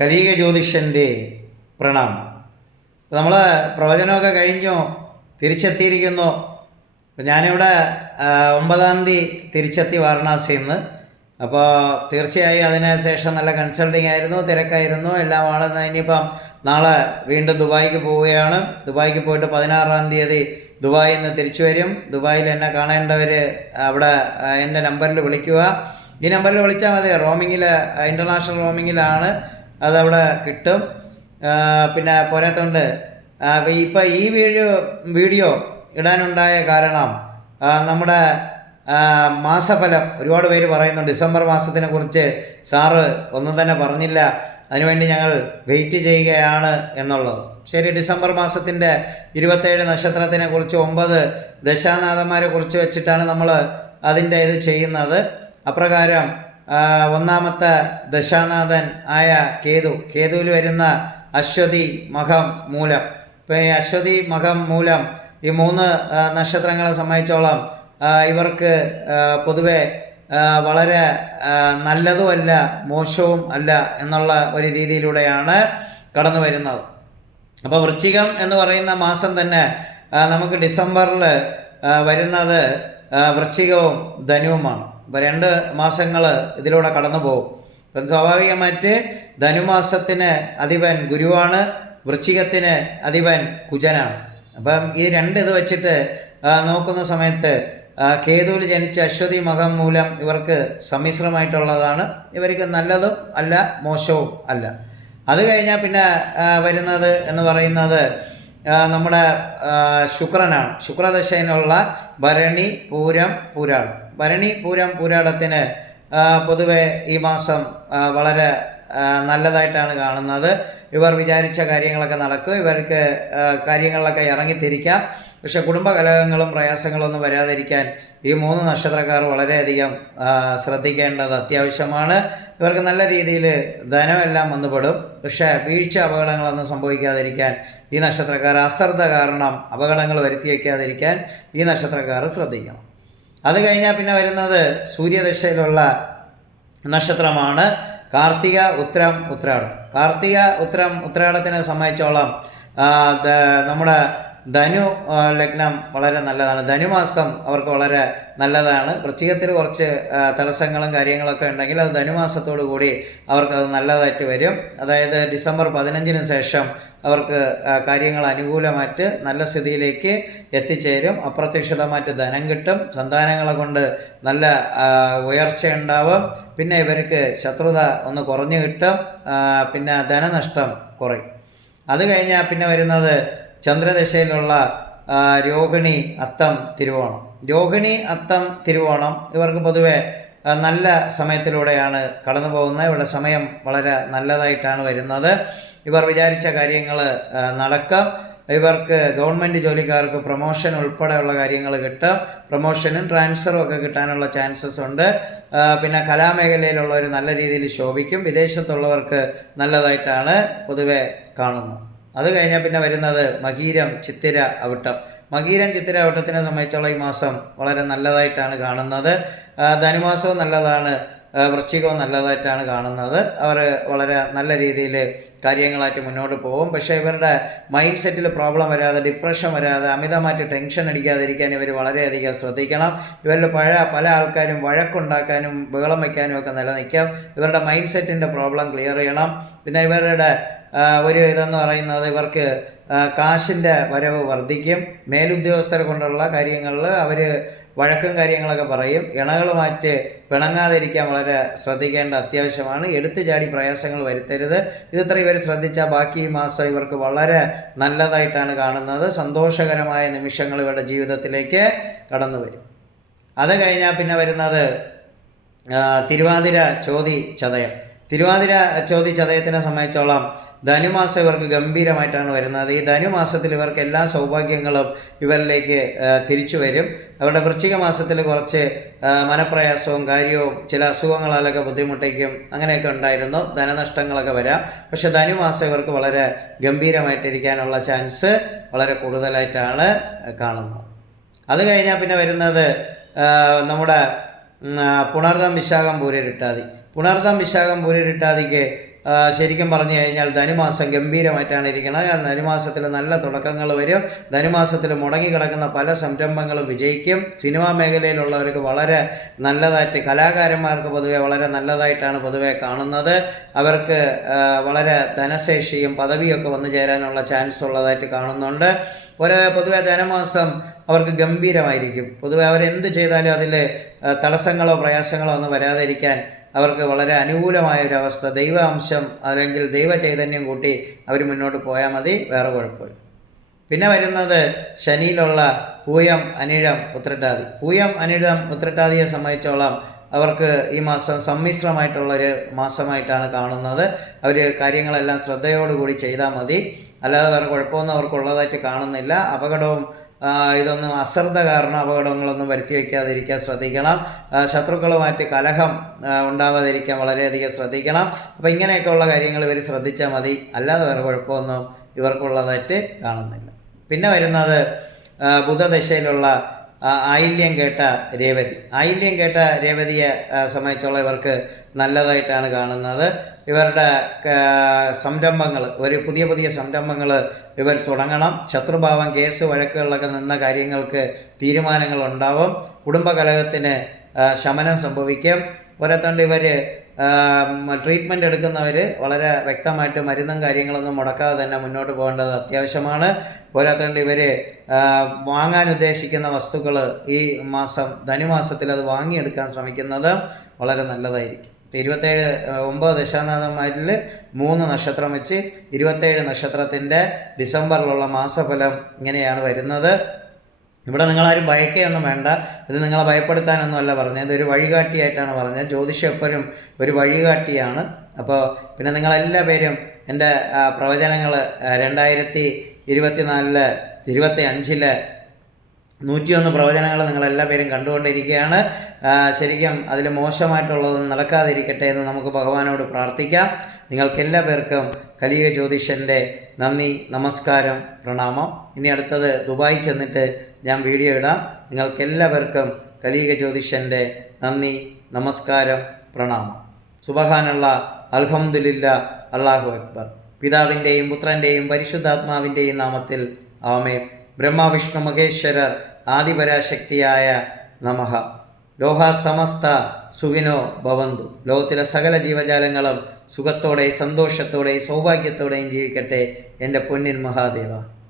കലീക ജ്യോതിഷന്റെ പ്രണാമം. നമ്മൾ പ്രവചനമൊക്കെ കഴിഞ്ഞു തിരിച്ചെത്തിയിരിക്കുന്നു. ഞാനിവിടെ ഒമ്പതാം തീയതി തിരിച്ചെത്തി വാരണാസിയിൽ നിന്ന്. അപ്പോൾ തീർച്ചയായും അതിന് ശേഷം നല്ല കൺസൾട്ടിങ് ആയിരുന്നു തിരക്കായിരുന്നു എല്ലാം ആണെന്ന് ഇനിയിപ്പം നാളെ വീണ്ടും ദുബായിക്ക് പോവുകയാണ്. ദുബായിക്ക് പോയിട്ട് പതിനാറാം തീയതി ദുബായിൽ നിന്ന് തിരിച്ചു വരും. ദുബായിൽ എന്നെ കാണേണ്ടവർ അവിടെ എന്റെ നമ്പറിൽ വിളിക്കുക. ഈ നമ്പറിൽ വിളിച്ചാൽ മതി. റോമിങ്ങിൽ ഇന്റർനാഷണൽ റോമിങ്ങിലാണ്. അതവിടെ കിട്ടും. പിന്നെ പോരാത്തോണ്ട് ഇപ്പം ഈ വീഡിയോ വീഡിയോ ഇടാനുണ്ടായ കാരണം നമ്മുടെ മാസഫലം ഒരുപാട് പേര് പറയുന്നു ഡിസംബർ മാസത്തിനെ കുറിച്ച് സാറ് ഒന്നും തന്നെ പറഞ്ഞില്ല അതിനുവേണ്ടി ഞങ്ങൾ വെയിറ്റ് ചെയ്യുകയാണ് എന്നുള്ളത്. ശരി ഡിസംബർ മാസത്തിന്റെ ഇരുപത്തേഴ് നക്ഷത്രത്തിനെ കുറിച്ച് ഒമ്പത് ദശാനാഥന്മാരെ കുറിച്ച് വെച്ചിട്ടാണ് നമ്മൾ അതിന്റെ ഇത് ചെയ്യുന്നത്. അപ്രകാരം ഒന്നാമത്തെ ദശാനാഥൻ ആയ കേതു. കേതുവിൽ വരുന്ന അശ്വതി മഖം മൂലം. ഇപ്പം ഈ അശ്വതി മഖം മൂലം ഈ മൂന്ന് നക്ഷത്രങ്ങളെ സംബന്ധിച്ചോളം ഇവർക്ക് പൊതുവെ വളരെ നല്ലതുമല്ല മോശവും അല്ല എന്നുള്ള ഒരു രീതിയിലൂടെയാണ് കടന്നു വരുന്നത്. അപ്പോൾ വൃശ്ചികം എന്ന് പറയുന്ന മാസം തന്നെ നമുക്ക് ഡിസംബറിൽ വരുന്നത് വൃശ്ചികവും ധനുവുമാണ്. അപ്പോൾ രണ്ട് മാസങ്ങൾ ഇതിലൂടെ കടന്നു പോകും. അപ്പം സ്വാഭാവികമായിട്ട് ധനുമാസത്തിന് അധിപൻ ഗുരുവാണ് വൃശ്ചികത്തിന് അധിപൻ കുജനാണ്. അപ്പം ഈ രണ്ട് ഇത് വെച്ചിട്ട് നോക്കുന്ന സമയത്ത് കേതുവിൽ ജനിച്ച അശ്വതി മകം മൂലം ഇവർക്ക് സമ്മിശ്രമായിട്ടുള്ളതാണ്. ഇവർക്ക് നല്ലതും അല്ല മോശവും അല്ല. അത് കഴിഞ്ഞാൽ പിന്നെ വരുന്നത് എന്ന് പറയുന്നത് നമ്മുടെ ശുക്രനാണ്. ശുക്രദശയിലുള്ള ഭരണി പൂരം പൂരാടം ഭരണി പൂരം പൂരാടത്തിന് പൊതുവെ ഈ മാസം വളരെ നല്ലതായിട്ടാണ് കാണുന്നത്. ഇവർ വിചാരിച്ച കാര്യങ്ങളൊക്കെ നടക്കും. ഇവർക്ക് കാര്യങ്ങളിലൊക്കെ ഇറങ്ങിത്തിരിക്കാം. പക്ഷെ കുടുംബ കലഹങ്ങളും പ്രയാസങ്ങളും വരാതിരിക്കാൻ ഈ മൂന്ന് നക്ഷത്രക്കാർ വളരെയധികം ശ്രദ്ധിക്കേണ്ടത് അത്യാവശ്യമാണ്. ഇവർക്ക് നല്ല രീതിയിൽ ധനമെല്ലാം വന്നുപെടും. പക്ഷേ വീഴ്ച അപകടങ്ങളൊന്നും സംഭവിക്കാതിരിക്കാൻ ഈ നക്ഷത്രക്കാർ അശ്രദ്ധ കാരണം അപകടങ്ങൾ വരുത്തി വയ്ക്കാതിരിക്കാൻ ഈ നക്ഷത്രക്കാർ ശ്രദ്ധിക്കണം. അത് കഴിഞ്ഞാൽ പിന്നെ വരുന്നത് സൂര്യദശയിലുള്ള നക്ഷത്രമാണ്. കാർത്തിക ഉത്രം ഉത്രാടം. കാർത്തിക ഉത്രം ഉത്രാടത്തിനെ സംബന്ധിച്ചോളം നമ്മുടെ ധനു ലഗ്നം വളരെ നല്ലതാണ്. ധനുമാസം അവർക്ക് വളരെ നല്ലതാണ്. വൃശ്ചികത്തിൽ കുറച്ച് തടസ്സങ്ങളും കാര്യങ്ങളൊക്കെ ഉണ്ടെങ്കിൽ അത് ധനുമാസത്തോടു കൂടി അവർക്ക് അത് നല്ലതായിട്ട് വരും. അതായത് ഡിസംബർ പതിനഞ്ചിന് ശേഷം അവർക്ക് കാര്യങ്ങൾ അനുകൂലമായിട്ട് നല്ല സ്ഥിതിയിലേക്ക് എത്തിച്ചേരും. അപ്രതീക്ഷിതമായിട്ട് ധനം കിട്ടും. സന്താനങ്ങളെ കൊണ്ട് നല്ല ഉയർച്ച ഉയർച്ചയുണ്ടാവും പിന്നെ ഇവർക്ക് ശത്രുത ഒന്ന് കുറഞ്ഞു കിട്ടും. പിന്നെ ധനനഷ്ടം കുറയും. അത് കഴിഞ്ഞാൽ പിന്നെ വരുന്നത് ചന്ദ്രദശയിലുള്ള രോഹിണി അത്തം തിരുവോണം. രോഹിണി അത്തം തിരുവോണം ഇവർക്ക് പൊതുവെ നല്ല സമയത്തിലൂടെയാണ് കടന്നു പോകുന്നത്. ഇവിടെ സമയം വളരെ നല്ലതായിട്ടാണ് വരുന്നത്. ഇവർ വിചാരിച്ച കാര്യങ്ങൾ നടക്കാം. ഇവർക്ക് ഗവൺമെന്റ് ജോലിക്കാർക്ക് പ്രൊമോഷൻ ഉൾപ്പെടെയുള്ള കാര്യങ്ങൾ കിട്ടും. പ്രൊമോഷനും ട്രാൻസ്ഫറും ഒക്കെ കിട്ടാനുള്ള ചാൻസസ് ഉണ്ട്. പിന്നെ കലാമേഖലയിലുള്ളവർ നല്ല രീതിയിൽ ശോഭിക്കും. വിദേശത്തുള്ളവർക്ക് നല്ലതായിട്ടാണ് പൊതുവെ കാണുന്നത്. അത് കഴിഞ്ഞാൽ പിന്നെ വരുന്നത് മകീരം ചിത്തിര അവിട്ടം. മകീരം ചിത്തിര അവിട്ടത്തിനെ സംബന്ധിച്ചുള്ള ഈ മാസം വളരെ നല്ലതായിട്ടാണ് കാണുന്നത്. ധനുമാസവും നല്ലതാണ്. വൃശ്ചികവും നല്ലതായിട്ടാണ് കാണുന്നത്. അവർ വളരെ നല്ല രീതിയിൽ കാര്യങ്ങളായിട്ട് മുന്നോട്ട് പോകും. പക്ഷേ ഇവരുടെ മൈൻഡ് സെറ്റിൽ പ്രോബ്ലം വരാതെ ഡിപ്രഷൻ വരാതെ അമിതമായിട്ട് ടെൻഷൻ അടിക്കാതിരിക്കാൻ ഇവർ വളരെയധികം ശ്രദ്ധിക്കണം. ഇവരിൽ പഴ പല ആൾക്കാരും വഴക്കുണ്ടാക്കാനും ബഹളം വയ്ക്കാനും ഒക്കെ നിലനിൽക്കാം. ഇവരുടെ മൈൻഡ് സെറ്റിന്റെ പ്രോബ്ലം ക്ലിയർ ചെയ്യണം. പിന്നെ ഇവരുടെ ഒരു ഇതെന്ന് പറയുന്നത് ഇവർക്ക് കാശിന്റെ വരവ് വർദ്ധിക്കും. മേലുദ്യോഗസ്ഥരെ കൊണ്ടുള്ള കാര്യങ്ങളിൽ അവർ വഴക്കും കാര്യങ്ങളൊക്കെ പറയും. ഇണകളുമായിട്ട് പിണങ്ങാതിരിക്കാൻ വളരെ ശ്രദ്ധിക്കേണ്ട അത്യാവശ്യമാണ്. എടുത്തു ചാടി പ്രയാസങ്ങൾ വരുത്തരുത്. ഇതിത്ര ഇവർ ശ്രദ്ധിച്ചാൽ ബാക്കി ഈ മാസം ഇവർക്ക് വളരെ നല്ലതായിട്ടാണ് കാണുന്നത്. സന്തോഷകരമായ നിമിഷങ്ങൾ ഇവരുടെ ജീവിതത്തിലേക്ക് കടന്നു വരും. അത് കഴിഞ്ഞാൽ പിന്നെ വരുന്നത് തിരുവാതിര ചോതി ചതയം. തിരുവാതിര ചോദിച്ച് അദ്ദേഹത്തിനെ സംബന്ധിച്ചോളം ധനുമാസം ഇവർക്ക് ഗംഭീരമായിട്ടാണ് വരുന്നത്. ഈ ധനുമാസത്തിൽ ഇവർക്ക് എല്ലാ സൗഭാഗ്യങ്ങളും ഇവരിലേക്ക് തിരിച്ചു വരും. അവരുടെ വൃശ്ചിക മാസത്തിൽ കുറച്ച് മനപ്രയാസവും കാര്യവും ചില അസുഖങ്ങളാലൊക്കെ ബുദ്ധിമുട്ടേക്കും അങ്ങനെയൊക്കെ ഉണ്ടായിരുന്നു. ധനനഷ്ടങ്ങളൊക്കെ വരാം. പക്ഷെ ധനുമാസം ഇവർക്ക് വളരെ ഗംഭീരമായിട്ടിരിക്കാനുള്ള ചാൻസ് വളരെ കൂടുതലായിട്ടാണ് കാണുന്നത്. അത് കഴിഞ്ഞാൽ പിന്നെ വരുന്നത് നമ്മുടെ പുണർദം വിശാഖം പൂരരിട്ടാതി. പുണർദം വിശാഖം പൂരരിട്ടാതിക്ക് ആ, ശരിക്കും പറഞ്ഞു കഴിഞ്ഞാൽ ധനുമാസം ഗംഭീരമായിട്ടാണ് ഇരിക്കുന്നത്. ധനുമാസത്തിൽ നല്ല തുടക്കങ്ങൾ വരും. ധനുമാസത്തിൽ മുടങ്ങിക്കിടക്കുന്ന പല സംരംഭങ്ങളും വിജയിക്കും. സിനിമാ മേഖലയിലുള്ളവർക്ക് വളരെ നല്ലതായിട്ട് കലാകാരന്മാർക്ക് പൊതുവെ വളരെ നല്ലതായിട്ടാണ് പൊതുവെ കാണുന്നത്. അവർക്ക് വളരെ ധനശേഷിയും പദവിയൊക്കെ വന്നു ചേരാനുള്ള ചാൻസ് ഉള്ളതായിട്ട് കാണുന്നുണ്ട്. ഒരു പൊതുവെ ധനമാസം അവർക്ക് ഗംഭീരമായിരിക്കും. പൊതുവെ അവരെന്ത് ചെയ്താലും അതിൽ തടസ്സങ്ങളോ പ്രയാസങ്ങളോ ഒന്നും വരാതിരിക്കാൻ അവർക്ക് വളരെ അനുകൂലമായ ഒരു അവസ്ഥ ദൈവ അംശം അല്ലെങ്കിൽ ദൈവ ചൈതന്യം കൂട്ടി അവർ മുന്നോട്ട് പോയാൽ മതി വേറെ കുഴപ്പമില്ല. പിന്നെ വരുന്നത് ശനിയിലുള്ള പൂയം അനിഴം ഉത്രട്ടാതി. പൂയം അനിഴം ഉത്രട്ടാതിയെ സംബന്ധിച്ചോളം അവർക്ക് ഈ മാസം സമ്മിശ്രമായിട്ടുള്ളൊരു മാസമായിട്ടാണ് കാണുന്നത്. അവർ കാര്യങ്ങളെല്ലാം ശ്രദ്ധയോടുകൂടി ചെയ്താൽ മതി. അല്ലാതെ വേറെ കുഴപ്പമൊന്നും അവർക്കുള്ളതായിട്ട് കാണുന്നില്ല. അപകടവും ഇതൊന്നും അശ്രദ്ധ കാരണം അപകടങ്ങളൊന്നും വരുത്തി വയ്ക്കാതിരിക്കാൻ ശ്രദ്ധിക്കണം ശത്രുക്കളുമായിട്ട് കലഹം ഉണ്ടാവാതിരിക്കാൻ വളരെയധികം ശ്രദ്ധിക്കണം. അപ്പോൾ ഇങ്ങനെയൊക്കെയുള്ള കാര്യങ്ങൾ ഇവർ ശ്രദ്ധിച്ചാൽ മതി. അല്ലാതെ വേറെ കുഴപ്പമൊന്നും ഇവർക്കുള്ളതായിട്ട് കാണുന്നില്ല. പിന്നെ വരുന്നത് ബുധദശയിലുള്ള ആയില്യം കേട്ട രേവതി. ആയില്യം കേട്ട രേവതിയെ സംബന്ധിച്ചുള്ള ഇവർക്ക് നല്ലതായിട്ടാണ് കാണുന്നത്. ഇവരുടെ സംരംഭങ്ങൾ ഒരു പുതിയ പുതിയ സംരംഭങ്ങൾ ഇവർ തുടങ്ങണം. ശത്രുഭാവം കേസ് വഴക്കുകളിലൊക്കെ നിന്ന കാര്യങ്ങൾക്ക് തീരുമാനങ്ങൾ ഉണ്ടാവും കുടുംബകലഹത്തിന് ശമനം സംഭവിക്കും. പോരാത്തണ്ട് ഇവർ ട്രീറ്റ്മെന്റ് എടുക്കുന്നവർ വളരെ വ്യക്തമായിട്ട് മരുന്നും കാര്യങ്ങളൊന്നും മുടക്കാതെ തന്നെ മുന്നോട്ട് പോകേണ്ടത് അത്യാവശ്യമാണ്. പോരാത്തണ്ട് ഇവർ വാങ്ങാൻ ഉദ്ദേശിക്കുന്ന വസ്തുക്കൾ ഈ മാസം ധനുമാസത്തിൽ അത് വാങ്ങിയെടുക്കാൻ ശ്രമിക്കുന്നത് വളരെ നല്ലതായിരിക്കും. ഇരുപത്തേഴ് ഒമ്പത് ദശാനാഥന്മാരിൽ മൂന്ന് നക്ഷത്രം വെച്ച് ഇരുപത്തേഴ് നക്ഷത്രത്തിന്റെ ഡിസംബറിലുള്ള മാസഫലം ഇങ്ങനെയാണ് വരുന്നത്. ഇവിടെ നിങ്ങളാരും ഭയക്കുകയൊന്നും വേണ്ട. ഇത് നിങ്ങളെ ഭയപ്പെടുത്താനൊന്നുമല്ല പറഞ്ഞത്. ഇതൊരു വഴികാട്ടിയായിട്ടാണ് പറഞ്ഞത്. ജ്യോതിഷം എപ്പോഴും ഒരു വഴികാട്ടിയാണ്. അപ്പോൾ പിന്നെ നിങ്ങളെല്ലാ പേരും എന്റെ പ്രവചനങ്ങൾ രണ്ടായിരത്തി ഇരുപത്തിനാലിൽ ഇരുപത്തി അഞ്ചിൽ നൂറ്റിയൊന്ന് പ്രവചനങ്ങൾ നിങ്ങളെല്ലാ പേരും കണ്ടുകൊണ്ടിരിക്കുകയാണ്. ശരിക്കും അതിൽ മോശമായിട്ടുള്ളതൊന്നും നടക്കാതിരിക്കട്ടെ എന്ന് നമുക്ക് ഭഗവാനോട് പ്രാർത്ഥിക്കാം. നിങ്ങൾക്കെല്ലാ പേർക്കും കലിയ ജ്യോതിഷന്റെ നന്ദി നമസ്കാരം പ്രണാമം. ഇനി അടുത്തത് ദുബായി ചെന്നിട്ട് ഞാൻ വീഡിയോ ഇടാം. നിങ്ങൾക്കെല്ലാവർക്കും കലിക ജ്യോതിഷന്റെ നന്ദി നമസ്കാരം പ്രണാമം. സുബഹാനുള്ള അൽഹംദുലില്ല അള്ളാഹു അക്ബർ. പിതാവിന്റെയും പുത്രന്റെയും പരിശുദ്ധാത്മാവിന്റെയും നാമത്തിൽ ആമേ ബ്രഹ്മവിഷ്ണു മഹേശ്വരർ ആദിപരാശക്തിയായ നമഹ ലോഹ സമസ്ത സുഖിനോ ഭവന്തു. ലോകത്തിലെ സകല ജീവജാലങ്ങളും സുഖത്തോടെയും സന്തോഷത്തോടെ സൗഭാഗ്യത്തോടെയും ജീവിക്കട്ടെ എന്റെ പൊന്നിൻ മഹാദേവ.